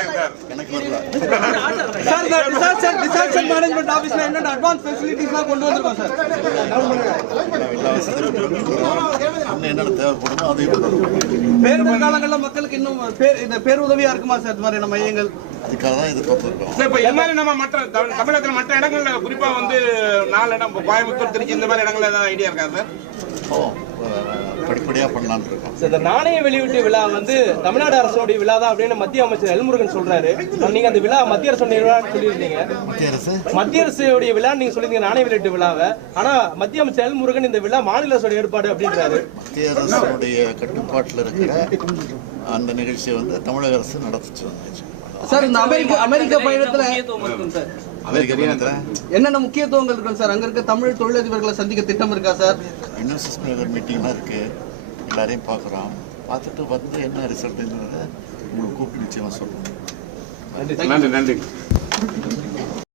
இருக்காங்க சார். எனக்கு வரல சார். டிசாஸ்டர் மேனேஜ்மெண்ட் ஆபீஸ்ல என்னென்ன அட்வான்ஸ் ஃபெசிலிட்டிஸ்லாம் கொண்டு வந்திருக்கோம் சார்? எல்லா வசதியும் என்னென்ன தேவைப்படுமோ அதையும் பேரிடர் காலங்களில் மக்களுக்கு இன்னும் இந்த பேருதவியா இருக்குமா சார் இந்த மாதிரியான மையங்கள்? அதுக்காக தான் இது கொடுத்துருக்கோம். சார், இப்ப இது மாதிரி நம்ம மற்ற தமிழகத்தில் மற்ற இடங்கள்ல குறிப்பா வந்து 4 இடம், கோயம்புத்தூர், திருச்சி இந்த மாதிரி இடங்கள்ல ஏதாவது ஐடியா இருக்கா சார்? படிப்படியாக பண்ணலான்னு இருக்கோம். இந்த நாணய வெளியீட்டு விழா வந்து தமிழ்நாடு அரசுடைய விழா தான் அப்படின்னு மத்திய அமைச்சர் எல்முருகன் சொல்றாரு. நீங்க அந்த விழா மத்திய அரசுடைய விழான்னு சொல்லியிருந்தீங்க. மத்திய அரசுடைய விழா நீங்க சொல்லியிருந்தீங்க நாணய வெளியீட்டு விழாவை. ஆனா மத்திய அமைச்சர் எல்முருகன் இந்த விழா மாநில அரசுடைய ஏற்பாடு அப்படின்றாரு. மத்திய அரசுடைய கட்டுப்பாட்டில் இருக்கிற அந்த நிகழ்ச்சியை வந்து தமிழக அரசு நடத்திச்சு வந்துச்சு. சார், இந்த அமெரிக்க பயணத்துல என்னென்ன முக்கியத்துவங்கள் இருக்கும் சார்? அங்க இருக்க தமிழ் தொழிலதிபர்களை சந்திக்க திட்டம் இருக்கா சார்? இன்னும் மீட்டிங்லாம் இருக்கு, எல்லாரையும் பார்க்குறோம். பார்த்துட்டு வந்து என்ன ரிசல்ட்ங்கிறத உங்களுக்கு கூப்பிட்டு நிச்சயமாக சொல்லுவோம். நன்றி.